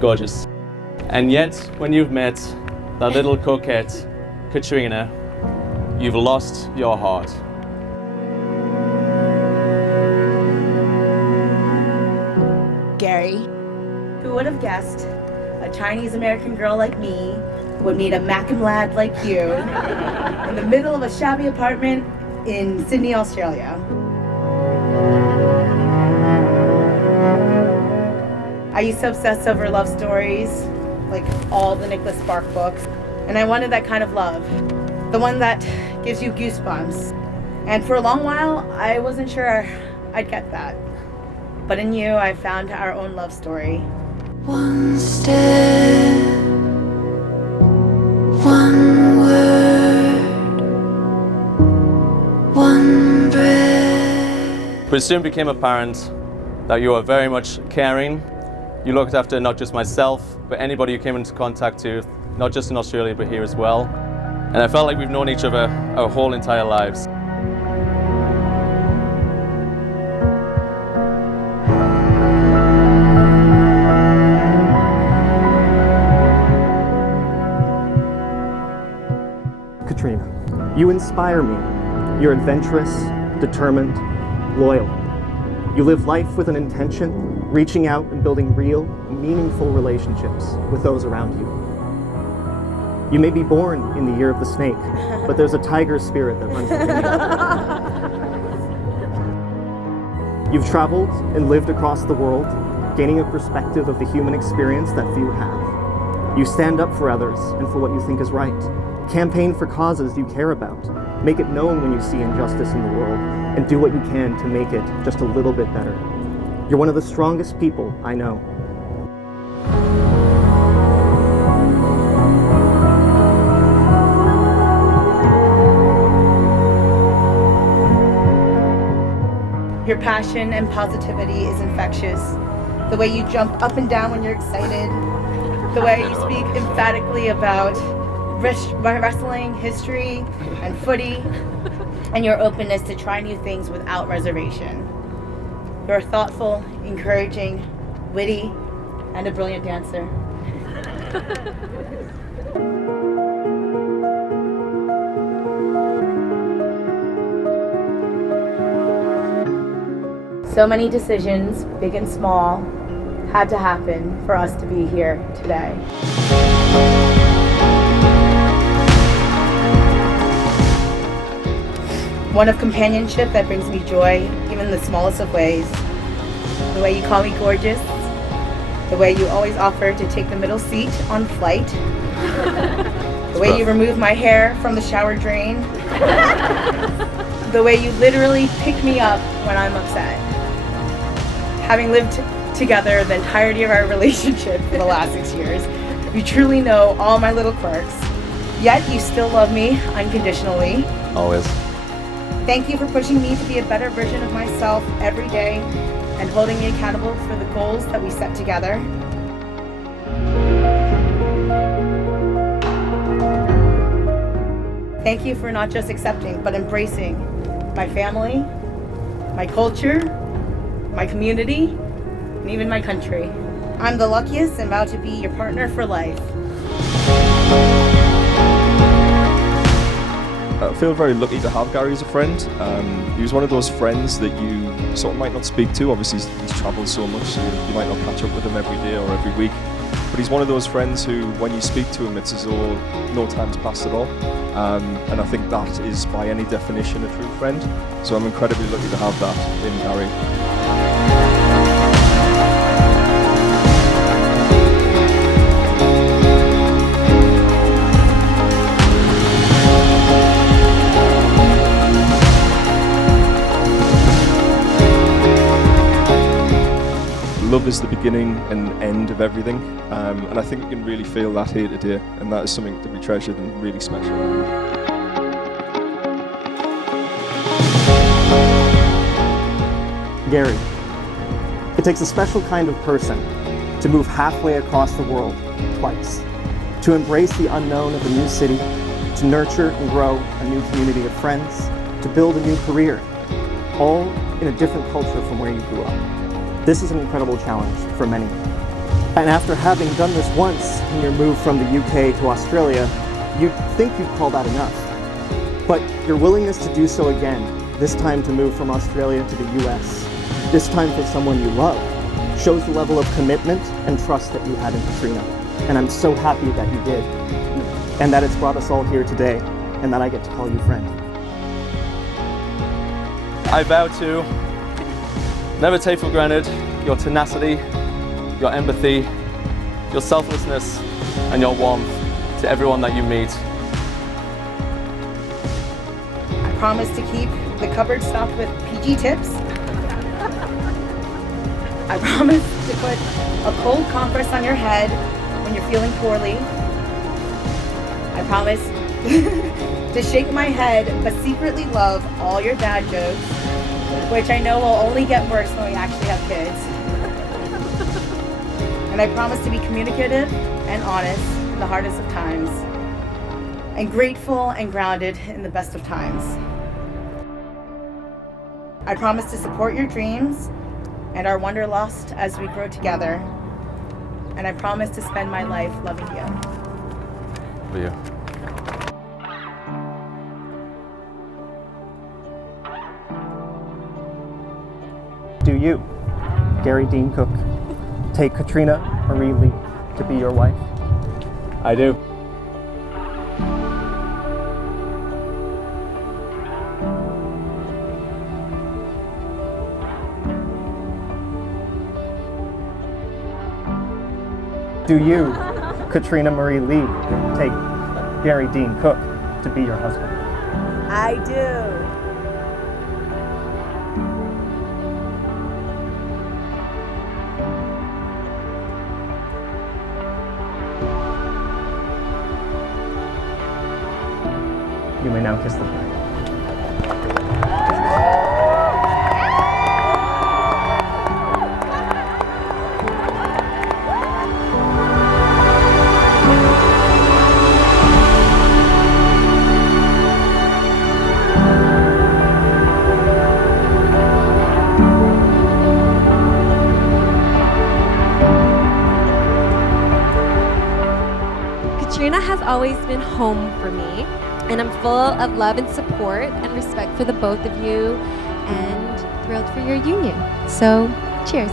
Gorgeous. And yet, when you've met that little coquette, Katrina, you've lost your heart. Gary, who would have guessed a Chinese American girl like me would meet a Macam lad like you in the middle of a shabby apartment in Sydney, Australia? I used to obsess over love stories, like all the Nicholas Spark books, and I wanted that kind of love, the one that gives you goosebumps. And for a long while, I wasn't sure I'd get that. But in you, I found our own love story. One step, one word, one breath. But it soon became apparent that you were very much caring. You looked after not just myself, but anybody you came into contact with, not just in Australia, but here as well. And I felt like we've known each other our whole entire lives. Katrina, you inspire me. You're adventurous, determined, loyal. You live life with an intention, reaching out and building real, meaningful relationships with those around you. You may be born in the year of the snake, but there's a tiger spirit that runs within you. You've traveled and lived across the world, gaining a perspective of the human experience that few have. You stand up for others and for what you think is right. Campaign for causes you care about. Make it known when you see injustice in the world, and do what you can to make it just a little bit better. You're one of the strongest people I know. Your passion and positivity is infectious. The way you jump up and down when you're excited. The way you speak emphatically about wrestling, history, and footy. And your openness to try new things without reservation. You're thoughtful, encouraging, witty, and a brilliant dancer. So many decisions, big and small, had to happen for us to be here today. One of companionship that brings me joy, even in the smallest of ways. The way you call me gorgeous. The way you always offer to take the middle seat on flight. The way you remove my hair from the shower drain. The way you literally pick me up when I'm upset. Having lived together the entirety of our relationship for the last 6 years, you truly know all my little quirks. Yet you still love me unconditionally. Always. Thank you for pushing me to be a better version of myself every day and holding me accountable for the goals that we set together. Thank you for not just accepting, but embracing my family, my culture, my community, and even my country. I'm the luckiest and vow to be your partner for life. I feel very lucky to have Gary as a friend. He was one of those friends that you sort of might not speak to. Obviously, he's travelled so much, so you might not catch up with him every day or every week. But he's one of those friends who, when you speak to him, it's as though no time's passed at all. And I think that is, by any definition, a true friend. So I'm incredibly lucky to have that in Gary. Love is the beginning and end of everything, and I think you can really feel that here today, and that is something to be treasured and really special. Gary, it takes a special kind of person to move halfway across the world twice, to embrace the unknown of a new city, to nurture and grow a new community of friends, to build a new career, all in a different culture from where you grew up. This is an incredible challenge for many. And after having done this once in your move from the UK to Australia, you'd think you'd call that enough. But your willingness to do so again, this time to move from Australia to the US, this time for someone you love, shows the level of commitment and trust that you had in Katrina. And I'm so happy that you did. And that it's brought us all here today, and that I get to call you friend. I vow to never take for granted your tenacity, your empathy, your selflessness, and your warmth to everyone that you meet. I promise to keep the cupboard stocked with PG tips. I promise to put a cold compress on your head when you're feeling poorly. I promise to shake my head but secretly love all your dad jokes, which I know will only get worse when we actually have kids. And I promise to be communicative and honest in the hardest of times, and grateful and grounded in the best of times. I promise to support your dreams and our wanderlust as we grow together. And I promise to spend my life loving you. For you. Do you, Gary Dean Cook, take Katrina Marie Lee to be your wife? I do. Do you, Katrina Marie Lee, take Gary Dean Cook to be your husband? I do. You may now kiss the bride. Katrina has always been home for me, and I'm full of love and support and respect for the both of you, and thrilled for your union. So, cheers.